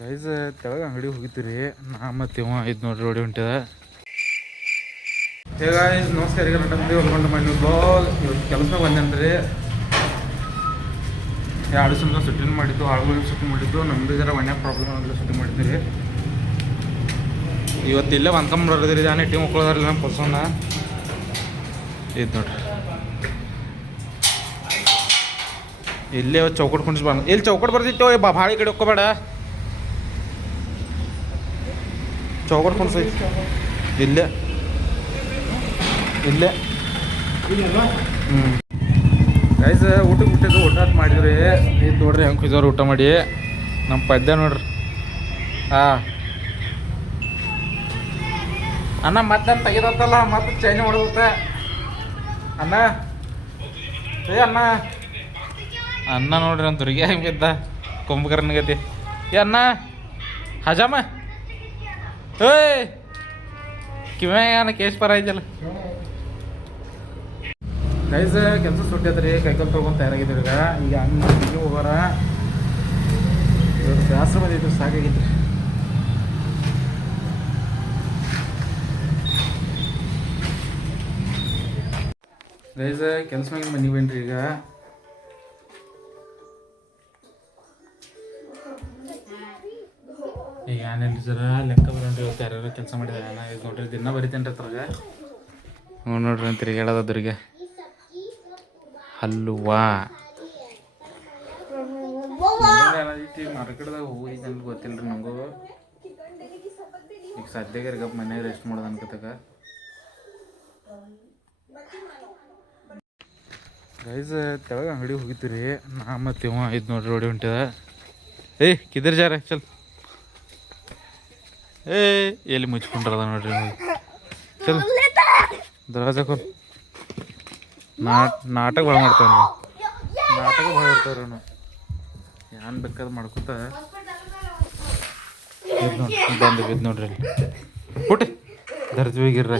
Guys ತೆಳಗೆ ಅಂಗಡಿ ಹೋಗಿತ್ತೀರಿ ನಾ ಮತ್ತು ಇವ ಐದು ನೋಡ್ರಿ ರೋಡಿ ಹೊಂಟಿದ. ಹೇ ಗೈಸ್ ನಮಸ್ಕಾರ. ಈಗ ನಟಂದು ಹೊಲ್ಕೊಂಡು ಮಾಡಿ ಬ್ಲಾಗ್ ಇವತ್ತು ಕೆಲಸ ಬಂದೇನ್ರಿ. ಎರಡು ಸಲ ಶೂಟಿಂಗ್ ಮಾಡಿದ್ದು, ಆಳುಗಳಿಗೆ ಶೂಟಿಂಗ್ ಮಾಡಿದ್ದು, ನಮ್ಮದು ಜರ ಮನೆ ಪ್ರಾಬ್ಲಮ್ ಆಗಲಿ ಶೂಟಿಂಗ್ ಮಾಡಿದ್ದೀರಿ. ಇವತ್ತು ಇಲ್ಲೇ ಬಂದ್ಕೊಂಬರ್ದಿರಿ ಜಾನೆ ಟೀಮ್ ಮಕ್ಕಳದಾರಲ್ಲ ನಮ್ಮ ಪರ್ಸನ್ನ ಇದು ನೋಡ್ರಿ. ಇಲ್ಲೇ ಚೌಕಟ್ ಕುಣಿಸ್ ಬಂದು ಇಲ್ಲಿ ಚೌಕಟ್ ಬರ್ದಿತ್ತು ಭಾಳ ಈ ಕಡೆ ಹೋಗ್ಕೋಬೇಡ. ಚೌಕಟ್ ಕುಣಿಸೈತಿ ಇಲ್ಲೇ ಇಲ್ಲೇ. ಗೈಸ್ ಊಟಕ್ಕೆ ಬಿಟ್ಟಿದ್ದು ಊಟ ಮಾಡಿದ್ರಿ. ಇದು ನೋಡ್ರಿ ಹೆಂಗೆ ಕುಯ್ದವ್ರು ಊಟ ಮಾಡಿ. ನಮ್ಮ ಪದ್ಯ ನೋಡ್ರಿ. ಹಾಂ ಅಣ್ಣ ಮತ್ತೆ ತೆಗಿದತ್ತಲ್ಲ ಮತ್ತೆ ಚೈನಿ ಹೊಡೆದತ್ತ ಅಣ್ಣ. ಅಣ್ಣ ಅನ್ನ ನೋಡ್ರಿ ಅಂತ ದುರ್ಗಿ ಹೆಂಗೆ ಬಿದ್ದ ಕುಂಭಕರ್ಣಗತಿ. ಅನ್ನ ಹಜಾಮ ಏಯ್ ಕಿವ್ಯಾನ ಕೇಸ್ ಪರ ಐತಲ್ಲ. ಗೈಸ್ ಕೆಲಸ ಸುಟ್ಟಿದ್ರಿ, ಕೈಕಲ್ ತೊಗೊಂಡು ತಯಾರಾಗಿದ್ರಿ. ಈಗ ಹಂಗೆ ಹೋಗಾರ. ಇವ್ರು ಬ್ಯಾಸರ ಬಂದಿದ್ರು, ಸಾಕಾಗಿದ್ರಿ. ಗೈಸ್ ಕೆಲಸ ಮ್ಯಾಗ ಮನೆಗೆ ಬನ್ರಿ. ಈಗ ಏನೇನು ಸರ ಲೆಕ್ಕ ಬರೋಣ್ರಿ. ಇವತ್ತು ಯಾರ್ಯಾರು ಕೆಲಸ ಮಾಡಿದಾರೆ ಇದು ನೋಡ್ರಿ. ದಿನ ಬರಿತೇನೆ ರೀ ಅದ್ರಾಗ. ಹ್ಞೂ ನೋಡ್ರಿ ಅಂತ ಹೇಳೋದ್ರಿಗೆ ಹಲ್ವಾ ಮಾರ್ಕೆಟ್ದಾಗ ಹೋಗಿದ್ದೆ ಅಂತ ಗೊತ್ತಿಲ್ಲ ರೀ ನನಗೂ. ಈಗ ಸದ್ಯಕ್ಕೆ ಗಪ್ ಮನ್ಯಾಗ ರೆಸ್ಟ್ ಮಾಡೋದು ಅನ್ಕೋತಾಗ. ಗೈಸ್ ತೆಳಗೆ ಅಂಗಡಿ ಹೋಗಿತ್ತೀರಿ ನಾ ಮತ್ತು ಇವ ಇದು ನೋಡ್ರಿ ರೋಡಿ ಹೊಂಟಿದ. ಏಯ್ ಕಿದರ್ ಜಾರ ಚಲ್. ಎಲ್ಲಿ ಮುಚ್ಕೊಂಡ್ರದ ನೋಡ್ರಿ ಚಲ್ ದರ್ವಾಜ ಕೊಲ್. ನಾಟಕ ಭಾಳ ಮಾಡ್ತಾವ. ನಾಟಕ ಭಾಳ ಇರ್ತಾವ್ರಿ ಅವನು. ಏನ್ ಬೇಕಾದ್ ಮಾಡ್ಕೊತ ಬಂದು ಬಿದ್ದು ನೋಡ್ರಿ ಅಲ್ಲಿ ಪುಟ್ಟಿ ದರ್ಜವಿಗಿರ್ರ.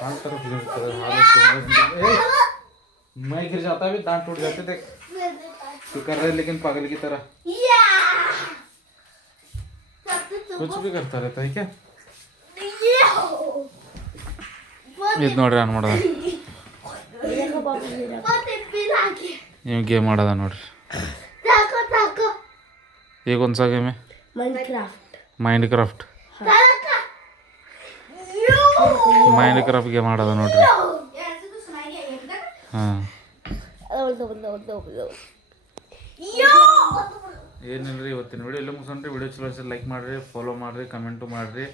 हाल तरफ मैं गिर जाता भी, दांत टूट जाते थे. तू कर रहे लेकिन पागल की तरह कुछ भी करता रहता है क्या. ಇದು ನೋಡ್ರಿ ಆನ್ ಮಾಡೋದ ನೀವು ಗೇಮ್ ಆಡೋದ ನೋಡ್ರಿ. ಈಗ ಒಂದ್ಸ ಗೇಮೆ ಮೈಂಡ್ ಕ್ರಾಫ್ಟ್ ಗೇಮ್ ಆಡೋದ ನೋಡ್ರಿ. ಹಾಂ ಏನಿಲ್ರಿ ಇವತ್ತಿನ ವಿಡಿಯೋ ಎಲ್ಲ ಮುಗಿಸೋಣ್ರಿ. ವಿಡಿಯೋ ಚಲೋ ಲೈಕ್ ಮಾಡಿರಿ, ಫಾಲೋ ಮಾಡಿರಿ, ಕಮೆಂಟು ಮಾಡಿರಿ.